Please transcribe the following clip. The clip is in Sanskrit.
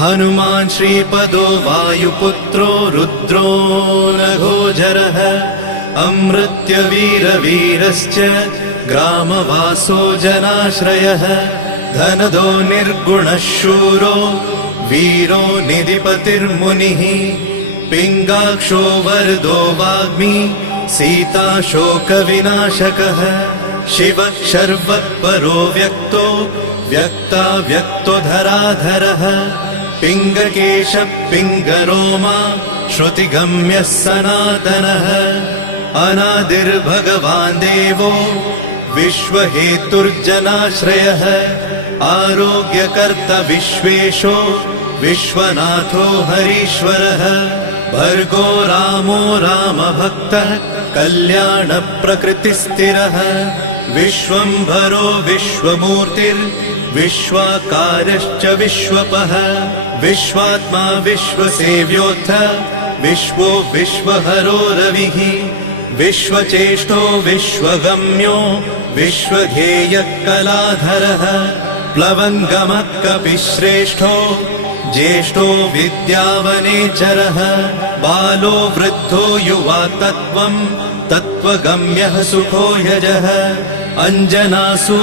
हनुमान् श्रीपदो वायुपुत्रो रुद्रो नघोजरः अमृत्यवीरवीरश्च ग्रामवासो जनाश्रयः धनदो निर्गुणः शूरो वीरो निधिपतिर्मुनिः पिङ्गाक्षो वरदो वाग्मी सीताशोकविनाशकः शिवः शर्वत्परो व्यक्तो व्यक्तो धराधरः पिङ्गकेशः पिङ्गरोमा श्रुतिगम्यः सनातनः अनादिर्भगवान् देवो विश्वहेतुर्जनाश्रयः आरोग्यकर्ता विश्वेशो विश्वनाथो हरीश्वरः भर्गो रामो रामभक्तः कल्याणप्रकृतिस्थिरः विश्वम्भरो विश्वमूर्तिर्विश्वाकारश्च विश्वपः विश्वात्मा विश्वसेव्योऽथ विश्वो विश्वहरो रविः विश्वचेष्टो विश्वगम्यो विश्वध्येयः कलाधरः प्लवङ्गमः कपिश्रेष्ठो ज्येष्ठो विद्यावनेचरः बालो वृद्धो युवा तत्त्वगम्यः सुखो यजः अञ्जनासु